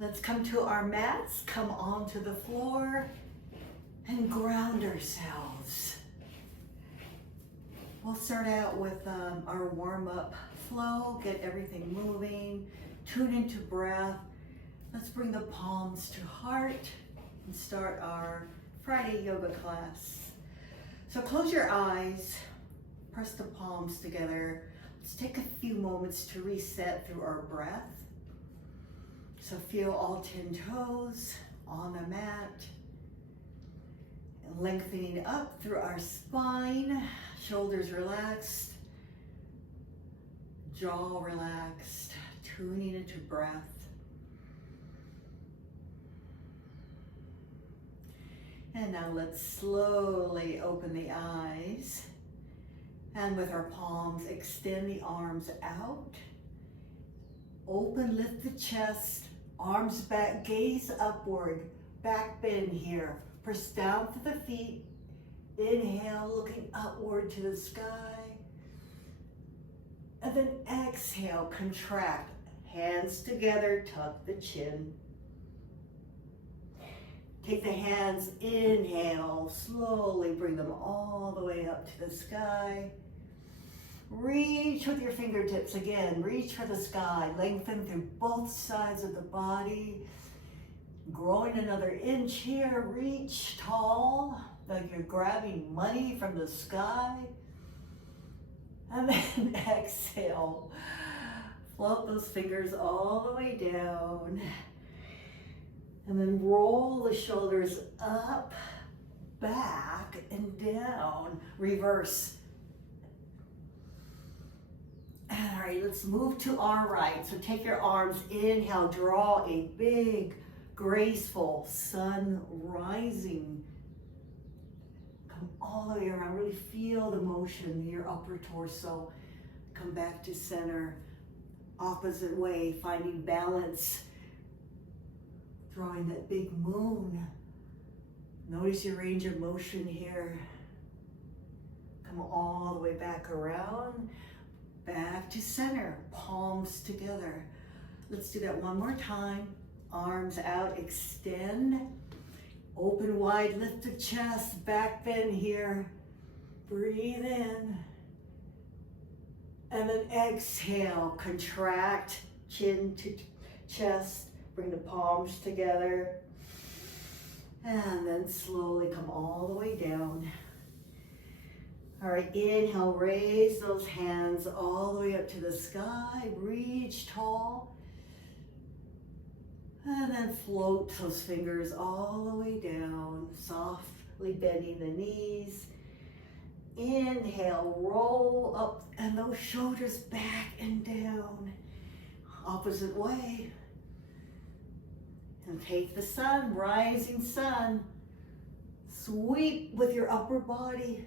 Let's come to our mats, come onto the floor, and ground ourselves. We'll start out with our warm-up flow, get everything moving, tune into breath. Let's bring the palms to heart and start our Friday yoga class. So close your eyes, press the palms together. Let's take a few moments to reset through our breath. So feel all 10 toes on the mat, lengthening up through our spine, shoulders relaxed, jaw relaxed, tuning into breath. And now let's slowly open the eyes. And with our palms, extend the arms out. Open, lift the chest, arms back, gaze upward, back bend here. Press down to the feet. Inhale, looking upward to the sky. And then exhale, contract. Hands together, tuck the chin. Take the hands, inhale, slowly bring them all the way up to the sky. Reach with your fingertips again, reach for the sky, lengthen through both sides of the body. Growing another inch here, reach tall, like you're grabbing money from the sky. And then exhale, float those fingers all the way down. And then roll the shoulders up, back, and down. Reverse. All right, let's move to our right. So take your arms, inhale, draw a big, graceful sun rising. Come all the way around, really feel the motion in your upper torso. Come back to center, opposite way, finding balance. Drawing that big moon. Notice your range of motion here. Come all the way back around, back to center, palms together. Let's do that one more time. Arms out, extend. Open wide, lift the chest, back bend here. Breathe in. And then exhale, contract, chin to chest. Bring the palms together. And then slowly come all the way down. All right, inhale, raise those hands all the way up to the sky. Reach tall. And then float those fingers all the way down, softly bending the knees. Inhale, roll up, and those shoulders back and down. Opposite way. And take the sun, rising sun. Sweep with your upper body.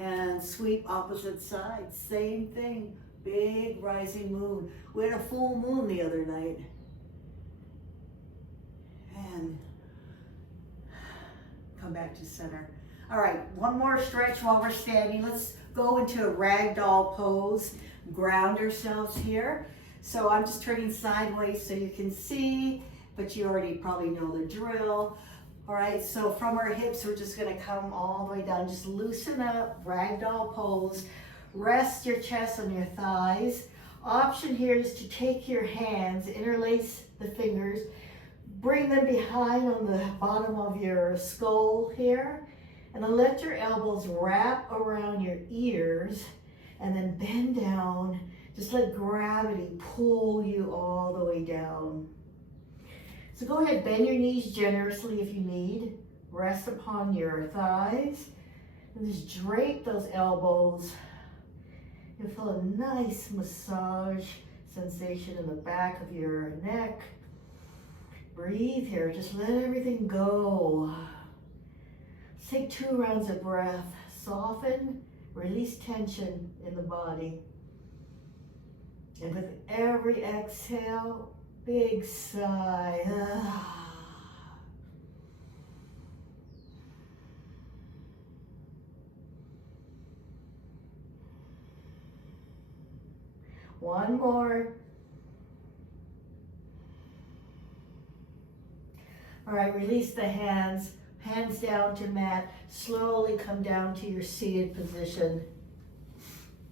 And sweep opposite side, same thing. Big rising moon. We had a full moon the other night. And come back to center. All right, one more stretch while we're standing. Let's go into a ragdoll pose. Ground ourselves here. So I'm just turning sideways so you can see, but you already probably know the drill. All right, so from our hips, we're just gonna come all the way down. Just loosen up, ragdoll pose. Rest your chest on your thighs. Option here is to take your hands, interlace the fingers, bring them behind on the bottom of your skull here, and then let your elbows wrap around your ears, and then bend down. Just let gravity pull you all the way down. So go ahead, bend your knees generously if you need. Rest upon your thighs. And just drape those elbows. You'll feel a nice massage sensation in the back of your neck. Breathe here, just let everything go. Let's take 2 rounds of breath. Soften, release tension in the body. And with every exhale, big sigh. One more. All right, release the hands. Hands down to mat. Slowly come down to your seated position.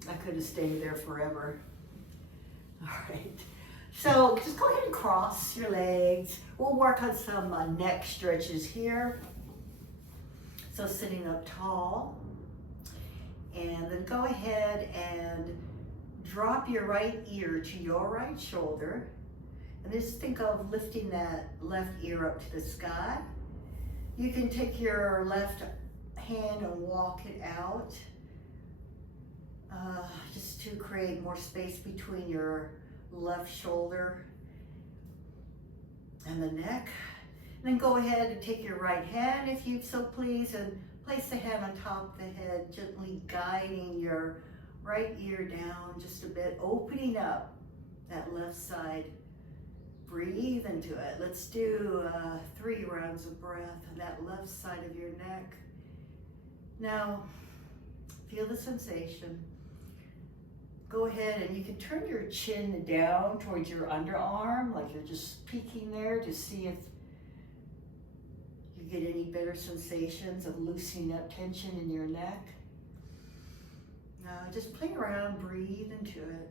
I could have stayed there forever. All right. So just go ahead and cross your legs. We'll work on some neck stretches here. So sitting up tall. And then go ahead and drop your right ear to your right shoulder. And just think of lifting that left ear up to the sky. You can take your left hand and walk it out, just to create more space between your left shoulder and the neck. And then go ahead and take your right hand, if you so please, and place the hand on top of the head, gently guiding your right ear down just a bit, opening up that left side. Breathe into it. Let's do 3 rounds of breath on that left side of your neck. Now, feel the sensation. Go ahead and you can turn your chin down towards your underarm, like you're just peeking there to see if you get any better sensations of loosening up tension in your neck. Just play around, breathe into it.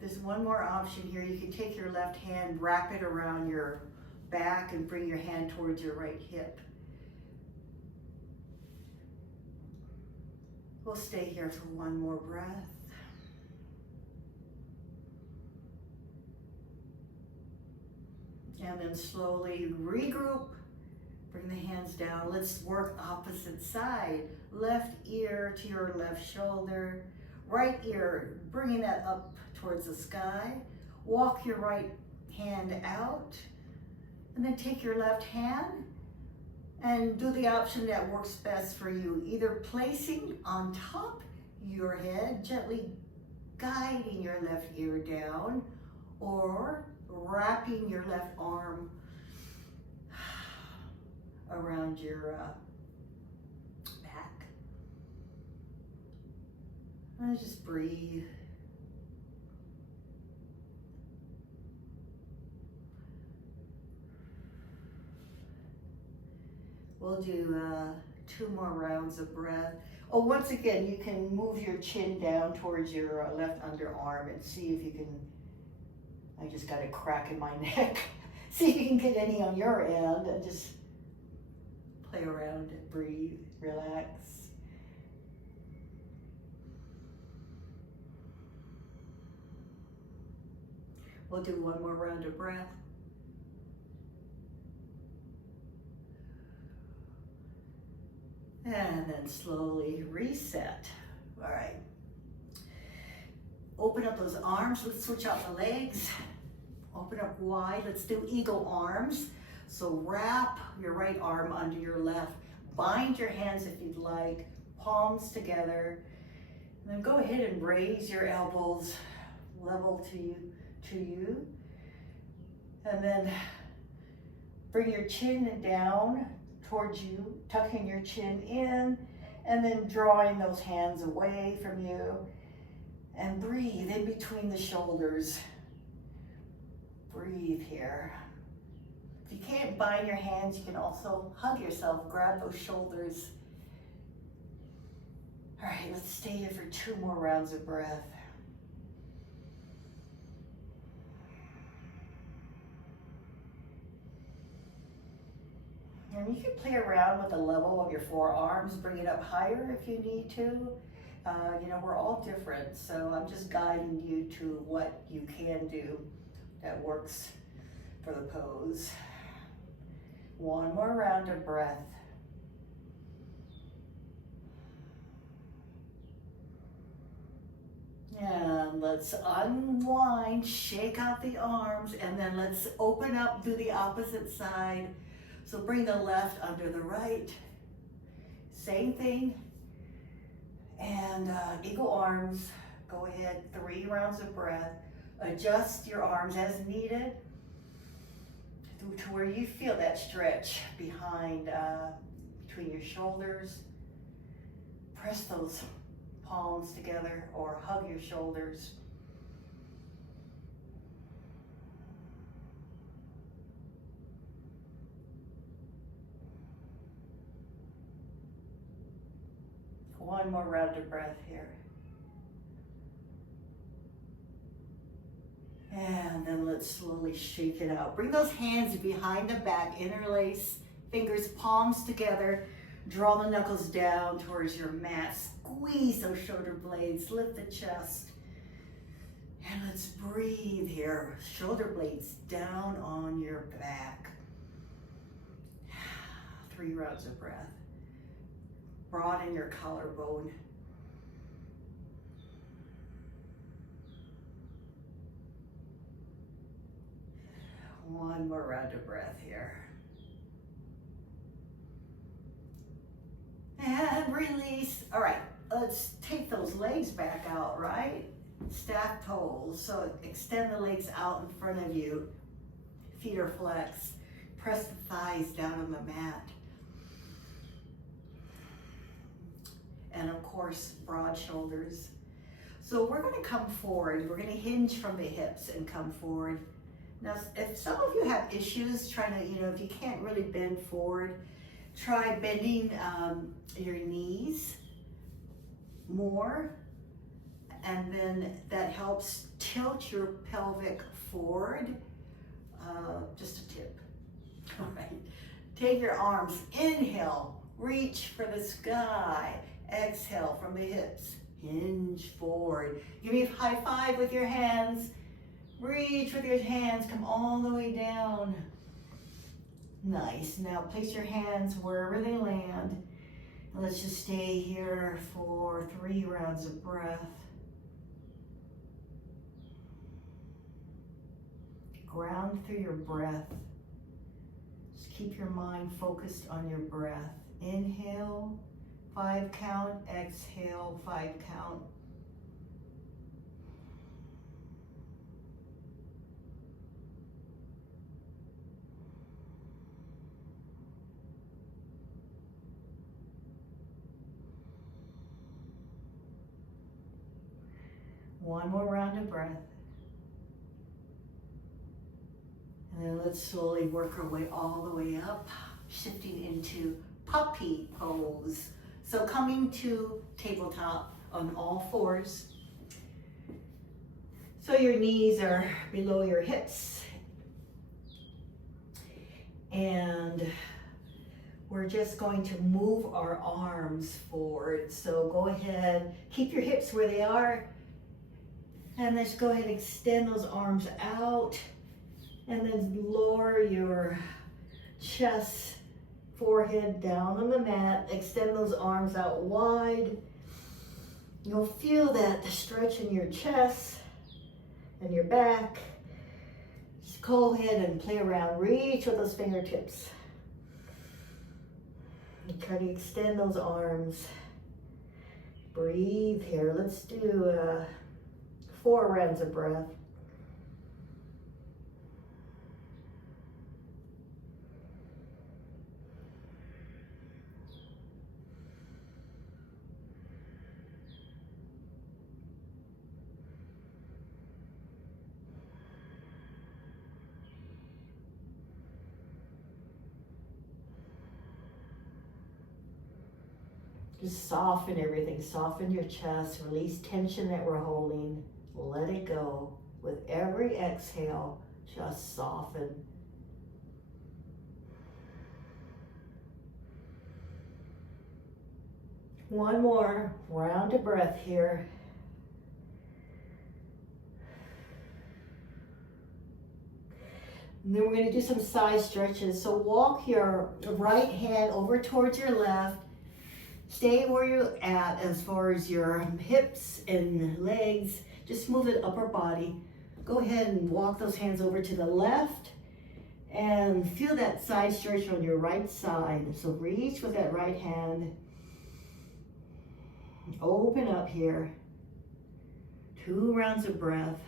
There's one more option here. You can take your left hand, wrap it around your back, and bring your hand towards your right hip. We'll stay here for one more breath. And then slowly regroup. Bring the hands down. Let's work opposite side. Left ear to your left shoulder. Right ear, bringing that up towards the sky. Walk your right hand out. And then take your left hand and do the option that works best for you. Either placing on top your head, gently guiding your left ear down, or wrapping your left arm around your back. And just breathe. We'll do 2 more rounds of breath. Oh, once again, you can move your chin down towards your left underarm and see if you can, I just got a crack in my neck. See if you can get any on your end, and just play around, breathe, relax. We'll do 1 more round of breath. And then slowly reset. All right. Open up those arms. Let's switch out the legs. Open up wide. Let's do eagle arms. So wrap your right arm under your left. Bind your hands if you'd like. Palms together. And then go ahead and raise your elbows level to you. And then bring your chin down towards you, tucking your chin in, and then drawing those hands away from you. And breathe in between the shoulders. Breathe here. If you can't bind your hands, you can also hug yourself, grab those shoulders. All right, let's stay here for 2 more rounds of breath. And you can play around with the level of your forearms, bring it up higher if you need to. You know, we're all different, so I'm just guiding you to what you can do that works for the pose. 1 more round of breath. And let's unwind, shake out the arms, and then let's open up, do the opposite side. So bring the left under the right. Same thing. And eagle arms. Go ahead, 3 rounds of breath. Adjust your arms as needed to where you feel that stretch behind, between your shoulders. Press those palms together or hug your shoulders. One more round of breath here. And then let's slowly shake it out. Bring those hands behind the back, interlace, fingers, palms together. Draw the knuckles down towards your mat. Squeeze those shoulder blades, lift the chest. And let's breathe here. Shoulder blades down on your back. 3 rounds of breath. Broaden your collarbone. One more round of breath here. And release. All right, let's take those legs back out, right? Stack toes. So extend the legs out in front of you. Feet are flexed. Press the thighs down on the mat. And of course, broad shoulders. So we're going to come forward. We're going to hinge from the hips and come forward. Now, if some of you have issues trying to, if you can't really bend forward, try bending your knees more, and then that helps tilt your pelvic forward. Just a tip. All right. Take your arms. Inhale, reach for the sky. Exhale from the hips. Hinge forward. Give me a high five with your hands. Reach with your hands, come all the way down. Nice. Now place your hands wherever they land. Let's just stay here for 3 rounds of breath. Ground through your breath. Just keep your mind focused on your breath. Inhale, 5 count. Exhale, 5 count. One more round of breath. And then let's slowly work our way all the way up, shifting into puppy pose. So coming to tabletop on all fours. So your knees are below your hips. And we're just going to move our arms forward. So go ahead, keep your hips where they are. And let's go ahead and extend those arms out. And then lower your chest, forehead down on the mat. Extend those arms out wide. You'll feel that stretch in your chest and your back. Just go ahead and play around. Reach with those fingertips. And try to extend those arms. Breathe here. Let's do 4 rounds of breath. Just soften everything. Soften your chest. Release tension that we're holding. Let it go. With every exhale, just soften. One more round of breath here. And then we're going to do some side stretches. So walk your right hand over towards your left. Stay where you're at as far as your hips and legs. Just move the upper body. Go ahead and walk those hands over to the left and feel that side stretch on your right side. So reach with that right hand. Open up here. 2 rounds of breath.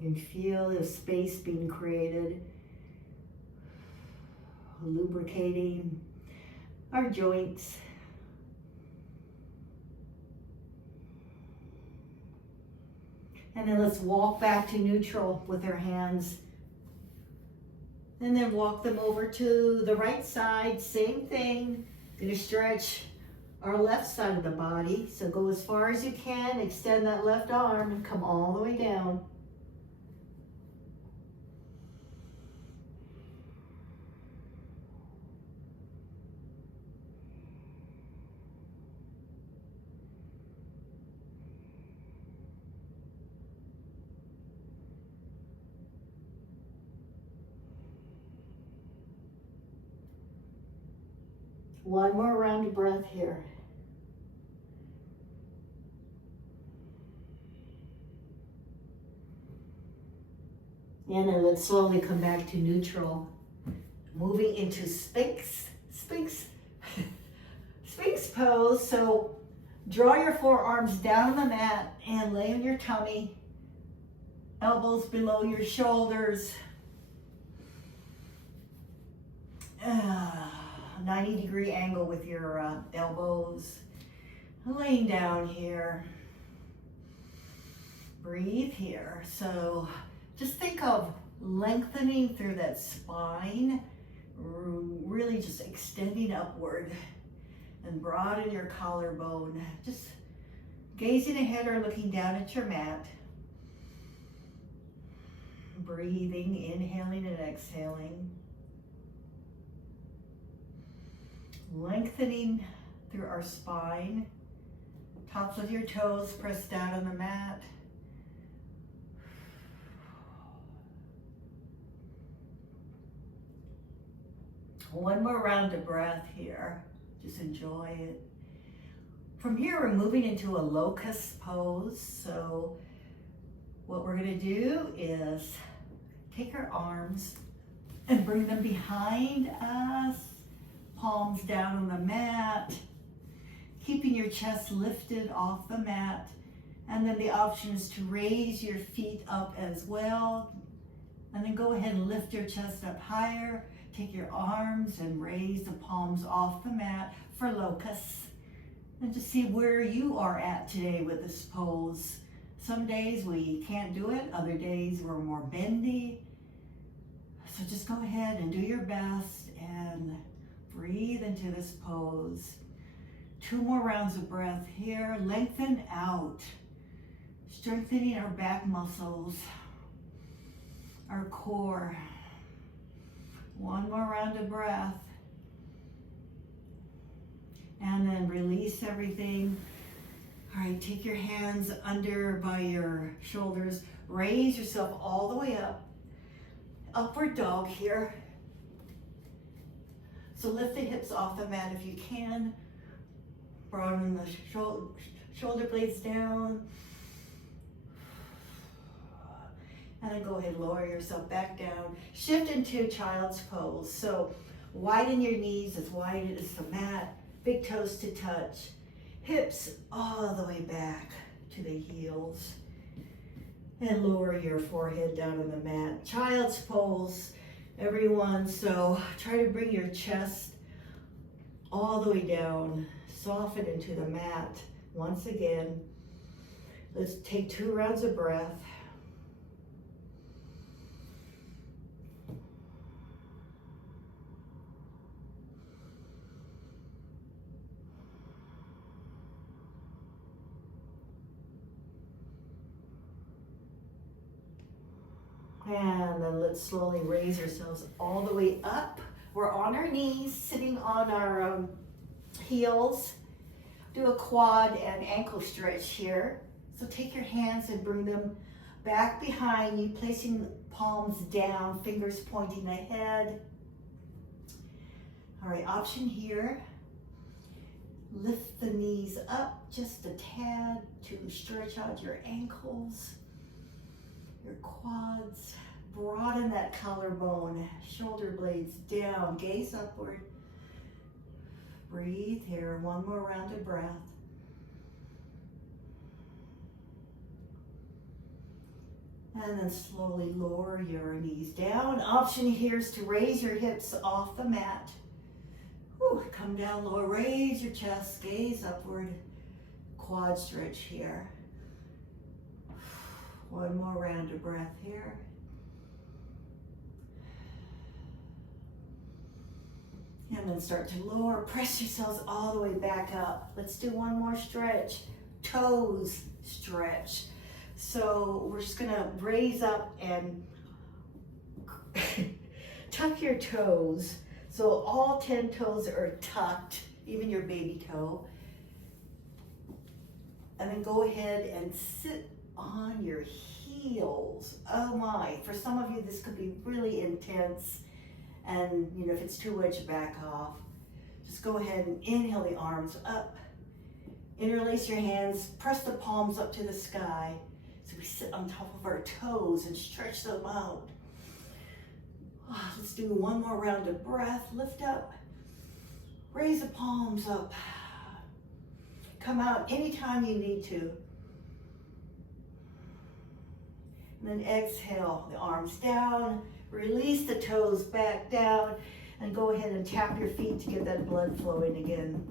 And feel the space being created. Lubricating our joints. And then let's walk back to neutral with our hands. And then walk them over to the right side, same thing. Gonna stretch our left side of the body. So go as far as you can, extend that left arm and come all the way down. One more round of breath here. And then let's slowly come back to neutral. Moving into Sphinx pose. So draw your forearms down on the mat and lay on your tummy. Elbows below your shoulders. 90-degree angle with your elbows. Laying down here. Breathe here. So just think of lengthening through that spine, really just extending upward, and broaden your collarbone. Just gazing ahead or looking down at your mat. Breathing, inhaling and exhaling. Lengthening through our spine. Tops of your toes pressed down on the mat. One more round of breath here. Just enjoy it. From here, we're moving into a locust pose. So what we're gonna do is take our arms and bring them behind us. Palms down on the mat, keeping your chest lifted off the mat. And then the option is to raise your feet up as well. And then go ahead and lift your chest up higher. Take your arms and raise the palms off the mat for locusts. And just see where you are at today with this pose. Some days we can't do it, other days we're more bendy. So just go ahead and do your best and breathe into this pose. 2 more rounds of breath here. Lengthen out. Strengthening our back muscles, our core. 1 more round of breath. And then release everything. All right, take your hands under by your shoulders. Raise yourself all the way up. Upward dog here. So lift the hips off the mat if you can. Broaden the shoulder blades down. And then go ahead and lower yourself back down. Shift into child's pose. So widen your knees as wide as the mat. Big toes to touch. Hips all the way back to the heels. And lower your forehead down on the mat. Child's pose. Everyone, so try to bring your chest all the way down, soften into the mat. Once again, let's take 2 rounds of breath. And then let's slowly raise ourselves all the way up. We're on our knees, sitting on our heels. Do a quad and ankle stretch here. So take your hands and bring them back behind you, placing palms down, fingers pointing ahead. All right, option here. Lift the knees up just a tad to stretch out your ankles, your quads. Broaden that collarbone, shoulder blades down, gaze upward. Breathe here, 1 more round of breath. And then slowly lower your knees down. Option here is to raise your hips off the mat. Whew. come down lower, raise your chest, gaze upward, quad stretch here. One more round of breath here. And then start to lower, press yourselves all the way back up. Let's do one more stretch. Toes stretch. So we're just gonna raise up and tuck your toes. So all 10 toes are tucked, even your baby toe. And then go ahead and sit on your heels. Oh my, for some of you this could be really intense. And you know, if it's too much, back off. Just go ahead and inhale the arms up. Interlace your hands, press the palms up to the sky. So we sit on top of our toes and stretch them out. Let's do one more round of breath. Lift up, raise the palms up. Come out anytime you need to. And then exhale, the arms down. Release the toes back down and go ahead and tap your feet to get that blood flowing again.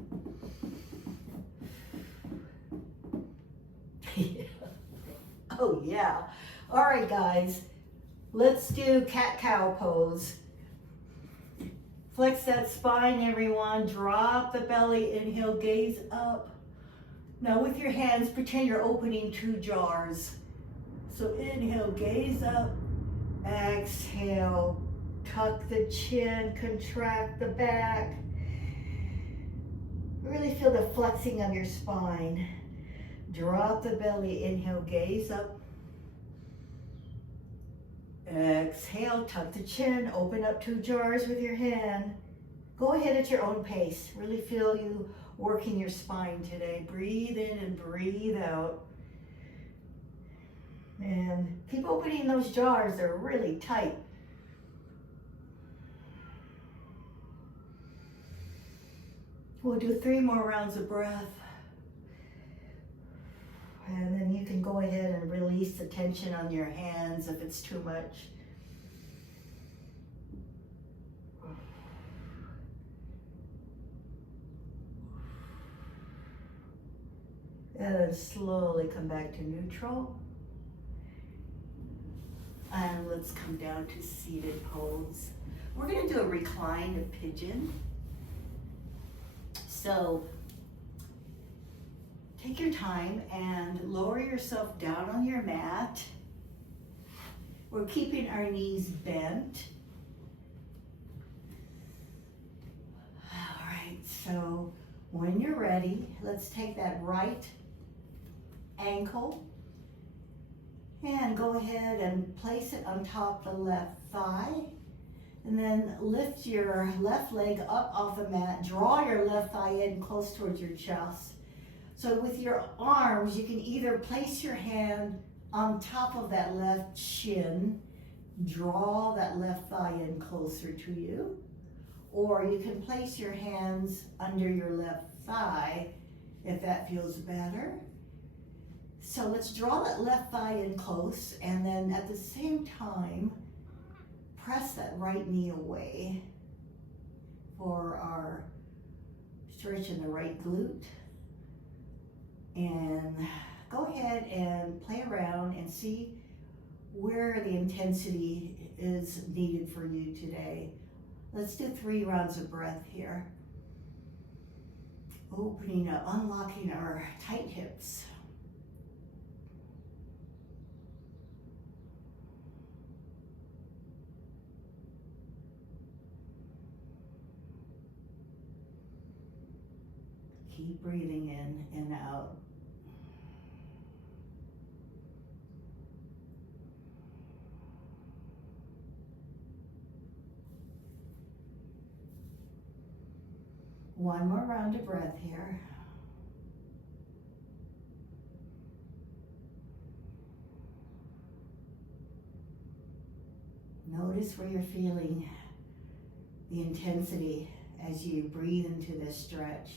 Oh yeah. All right, guys, let's do cat-cow pose. Flex that spine, everyone. Drop the belly, inhale, gaze up. Now with your hands, pretend you're opening 2 jars. So inhale, gaze up. Exhale, tuck the chin, contract the back. Really feel the flexing of your spine. Drop the belly, inhale, gaze up. Exhale, tuck the chin, open up 2 jars with your hand. Go ahead at your own pace. Really feel you working your spine today. Breathe in and breathe out. And keep opening those jars, they're really tight. We'll do 3 more rounds of breath. And then you can go ahead and release the tension on your hands if it's too much. And then slowly come back to neutral. And let's come down to seated pose. We're gonna do a reclined pigeon. So take your time and lower yourself down on your mat. We're keeping our knees bent. All right, so when you're ready, let's take that right ankle and go ahead and place it on top of the left thigh. And then lift your left leg up off the mat. Draw your left thigh in close towards your chest. So with your arms, you can either place your hand on top of that left shin, draw that left thigh in closer to you, or you can place your hands under your left thigh if that feels better. So let's draw that left thigh in close, and then at the same time, press that right knee away for our stretch in the right glute. And go ahead and play around and see where the intensity is needed for you today. Let's do 3 rounds of breath here. Opening up, unlocking our tight hips. Keep breathing in and out. One more round of breath here. Notice where you're feeling the intensity as you breathe into this stretch.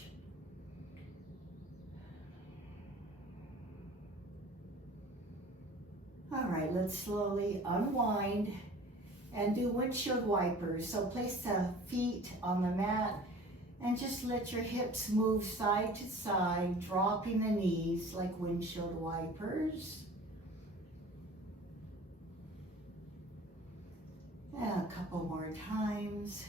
All right, let's slowly unwind and do windshield wipers. So place the feet on the mat And just let your hips move side to side, dropping the knees like windshield wipers. And a couple more times.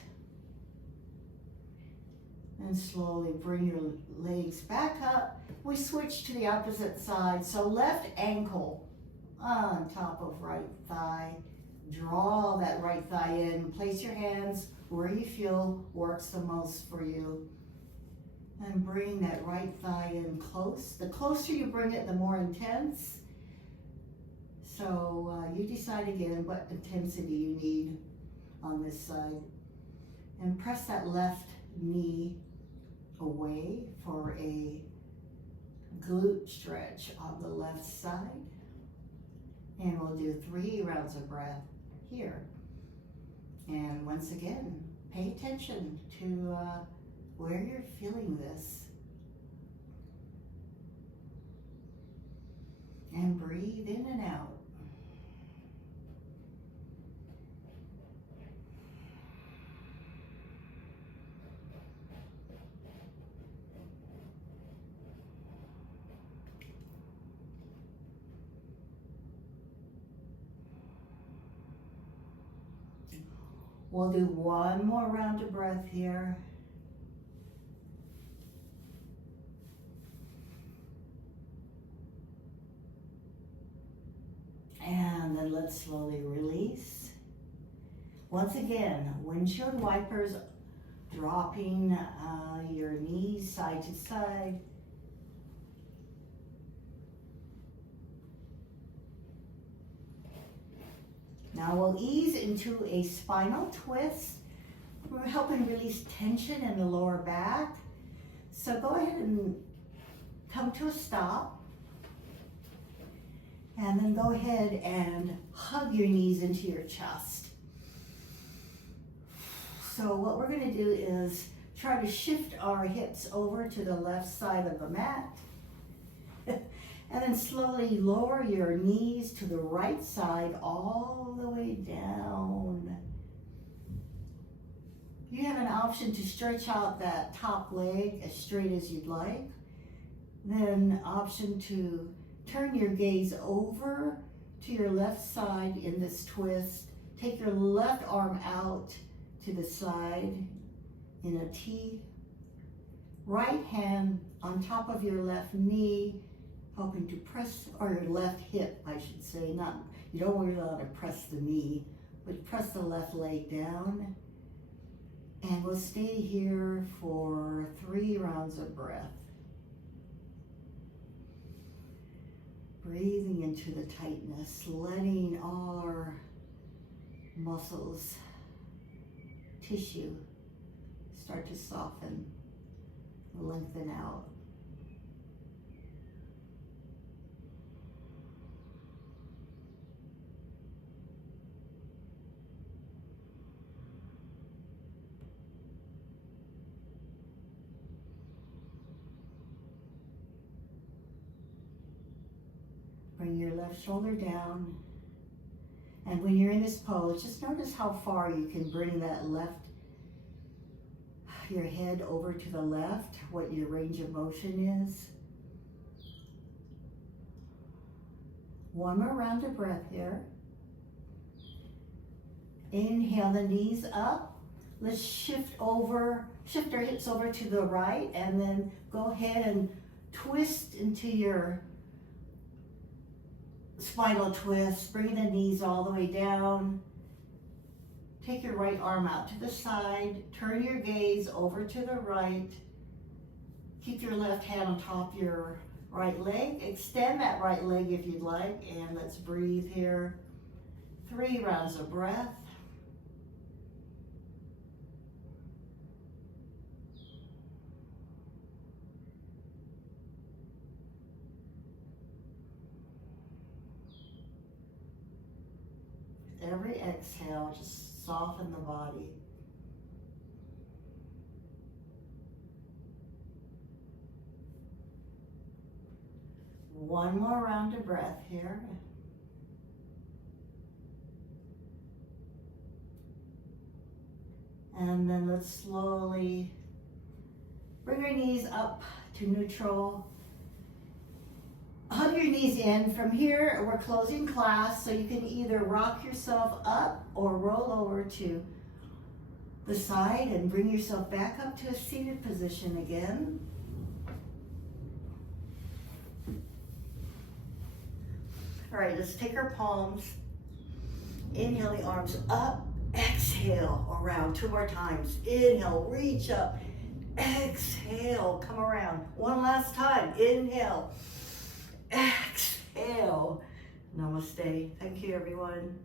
And slowly bring your legs back up. We switch to the opposite side. So left ankle on top of right thigh. Draw that right thigh in. Place your hands where you feel works the most for you. And bring that right thigh in close. The closer you bring it, the more intense. So you decide again what intensity you need on this side. And press that left knee away for a glute stretch on the left side. And we'll do 3 rounds of breath here. And once again, pay attention to where you're feeling this. And breathe in and out. We'll do one more round of breath here. And then let's slowly release. Once again, windshield wipers, dropping your knees side to side. Now we'll ease into a spinal twist. We're helping release tension in the lower back. So go ahead and come to a stop. And then go ahead and hug your knees into your chest. So what we're going to do is try to shift our hips over to the left side of the mat. And then slowly lower your knees to the right side all the way down. You have an option to stretch out that top leg as straight as you'd like. Then option to turn your gaze over to your left side in this twist. Take your left arm out to the side in a T. Right hand on top of your left knee, helping to press, or your left hip, I should say. Not, you don't really want to press the knee, but press the left leg down. And we'll stay here for 3 rounds of breath. Breathing into the tightness, letting all our muscles, tissue start to soften, lengthen out. Bring your left shoulder down. And when you're in this pose, just notice how far you can bring that your head over to the left, what your range of motion is. One more round of breath here. Inhale the knees up. Let's shift our hips over to the right, and then go ahead and twist into your spinal twist. Bring the knees all the way down. Take your right arm out to the side. Turn your gaze over to the right. Keep your left hand on top of your right leg. Extend that right leg if you'd like. And let's breathe here. 3 rounds of breath. Every exhale, just soften the body. One more round of breath here. And then let's slowly Bring your knees up to neutral. Hug your knees in. From here, we're closing class, so you can either rock yourself up or roll over to the side and bring yourself back up to a seated position again. All right, let's take our palms. Inhale the arms up. Exhale around 2 more times. Inhale, reach up. Exhale, come around. One last time. Inhale. Exhale. Namaste. Thank you, everyone.